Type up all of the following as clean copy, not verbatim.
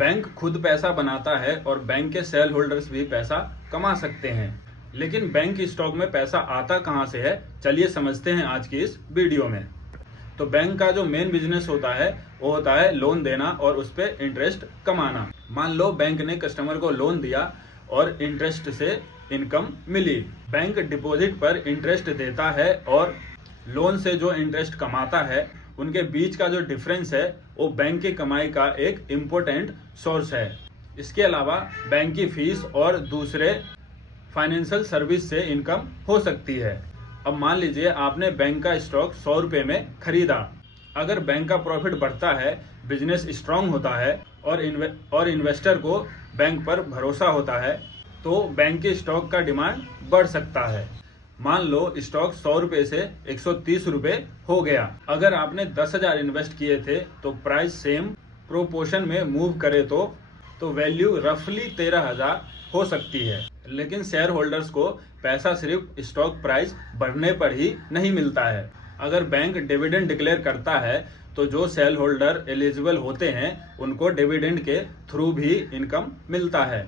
Bank खुद पैसा बनाता है और बैंक के शेयर होल्डर्स भी पैसा कमा सकते हैं, लेकिन बैंक स्टॉक में पैसा आता कहां से है, चलिए समझते हैं आज की इस वीडियो में। तो बैंक का जो मेन बिजनेस होता है वो होता है लोन देना और उस पर इंटरेस्ट कमाना। मान लो बैंक ने कस्टमर को लोन दिया और इंटरेस्ट से इनकम मिली। बैंक डिपॉजिट पर इंटरेस्ट देता है और लोन से जो इंटरेस्ट कमाता है उनके बीच का जो डिफरेंस है वो बैंक की कमाई का एक इम्पोर्टेंट सोर्स है। इसके अलावा बैंक की फीस और दूसरे फाइनेंशियल सर्विस से इनकम हो सकती है। अब मान लीजिए आपने बैंक का स्टॉक 100 रुपये में खरीदा। अगर बैंक का प्रॉफिट बढ़ता है, बिजनेस स्ट्रांग होता है और इन्वेस्टर को बैंक पर भरोसा होता है तो बैंक के स्टॉक का डिमांड बढ़ सकता है। मान लो स्टॉक 100 रुपये से 130 रुपये हो गया। अगर आपने 10,000 इन्वेस्ट किए थे तो प्राइस सेम प्रोपोर्शन में मूव करे तो वैल्यू रफली 13,000 हो सकती है। लेकिन शेयर होल्डर्स को पैसा सिर्फ स्टॉक प्राइस बढ़ने पर ही नहीं मिलता है। अगर बैंक डिविडेंड डिक्लेयर करता है तो जो शेयर होल्डर एलिजिबल होते हैं उनको डिविडेंड के थ्रू भी इनकम मिलता है,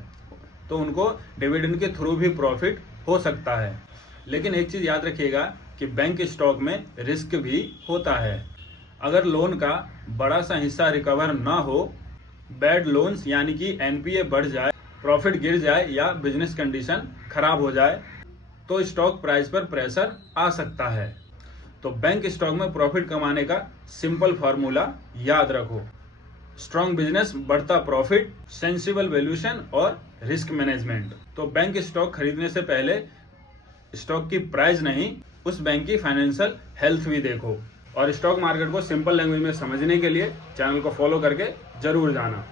तो उनको डिविडेंड के थ्रू भी प्रॉफिट हो सकता है। लेकिन एक चीज याद रखिएगा कि बैंक स्टॉक में रिस्क भी होता है। अगर लोन का बड़ा सा हिस्सा रिकवर ना हो, बैड लोन्स यानी कि एनपीए बढ़ जाए, प्रॉफिट गिर जाए या बिजनेस कंडीशन खराब हो जाए तो स्टॉक प्राइस पर प्रेशर आ सकता है। तो बैंक स्टॉक में प्रॉफिट कमाने का सिंपल फार्मूला याद रखो। स्ट्रॉन्ग बिजनेस, बढ़ता प्रॉफिट, सेंसिबल वैल्यूएशन और रिस्क मैनेजमेंट। तो बैंक स्टॉक खरीदने से पहले स्टॉक की प्राइस नहीं, उस बैंक की फाइनेंशियल हेल्थ भी देखो। और स्टॉक मार्केट को सिंपल लैंग्वेज में समझने के लिए चैनल को फॉलो करके जरूर जाना।